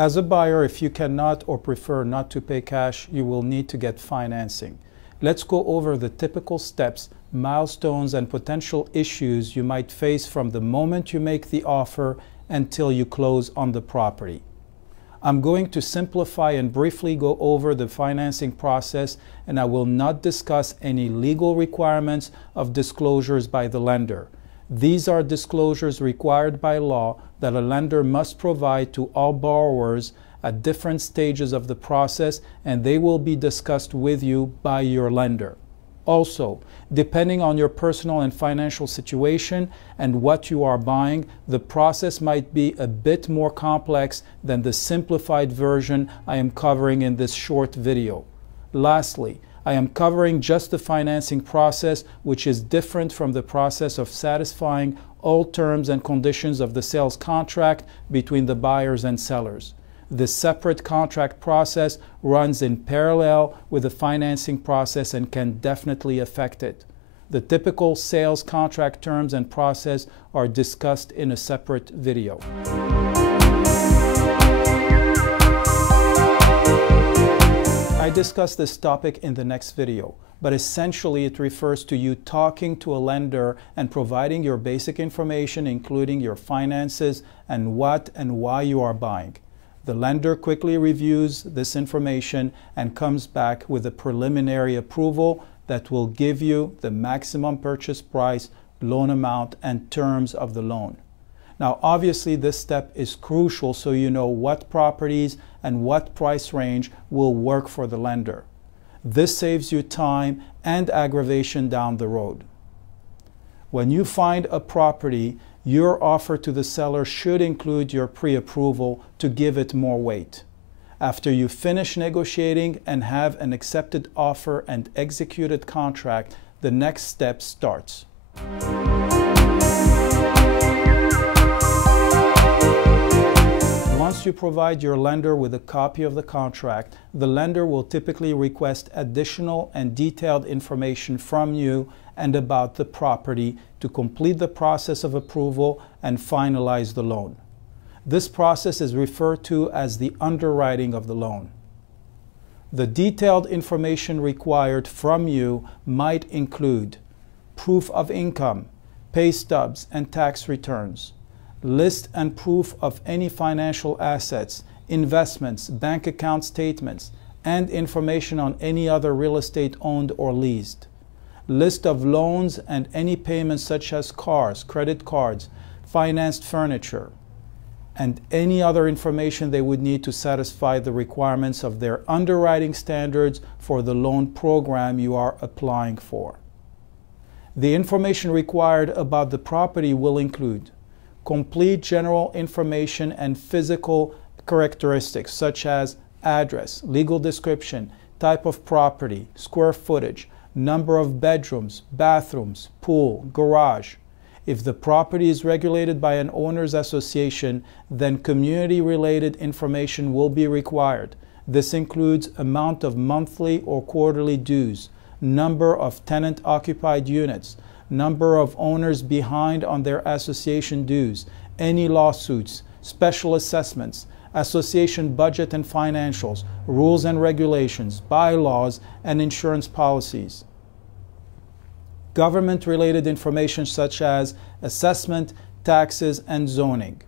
As a buyer, if you cannot or prefer not to pay cash, you will need to get financing. Let's go over the typical steps, milestones, and potential issues you might face from the moment you make the offer until you close on the property. I'm going to simplify and briefly go over the financing process, and I will not discuss any legal requirements of disclosures by the lender. These are disclosures required by law that a lender must provide to all borrowers at different stages of the process, and they will be discussed with you by your lender. Also, depending on your personal and financial situation and what you are buying, the process might be a bit more complex than the simplified version I am covering in this short video. Lastly, I am covering just the financing process, which is different from the process of satisfying all terms and conditions of the sales contract between the buyers and sellers. This separate contract process runs in parallel with the financing process and can definitely affect it. The typical sales contract terms and process are discussed in a separate video. I discuss this topic in the next video, but essentially it refers to you talking to a lender and providing your basic information, including your finances and what and why you are buying. The lender quickly reviews this information and comes back with a preliminary approval that will give you the maximum purchase price, loan amount, and terms of the loan. Now, obviously, this step is crucial so you know what properties and what price range will work for the lender. This saves you time and aggravation down the road. When you find a property, your offer to the seller should include your pre-approval to give it more weight. After you finish negotiating and have an accepted offer and executed contract, the next step starts. Once you provide your lender with a copy of the contract, the lender will typically request additional and detailed information from you and about the property to complete the process of approval and finalize the loan. This process is referred to as the underwriting of the loan. The detailed information required from you might include proof of income, pay stubs and tax returns, list and proof of any financial assets, investments, bank account statements, and information on any other real estate owned or leased. List of loans and any payments such as cars, credit cards, financed furniture, and any other information they would need to satisfy the requirements of their underwriting standards for the loan program you are applying for. The information required about the property will include complete general information and physical characteristics such as address, legal description, type of property, square footage, number of bedrooms, bathrooms, pool, garage. If the property is regulated by an owners association, then community-related information will be required. This includes amount of monthly or quarterly dues, number of tenant-occupied units, number of owners behind on their association dues, any lawsuits, special assessments, association budget and financials, rules and regulations, bylaws, and insurance policies. Government-related information such as assessment, taxes, and zoning.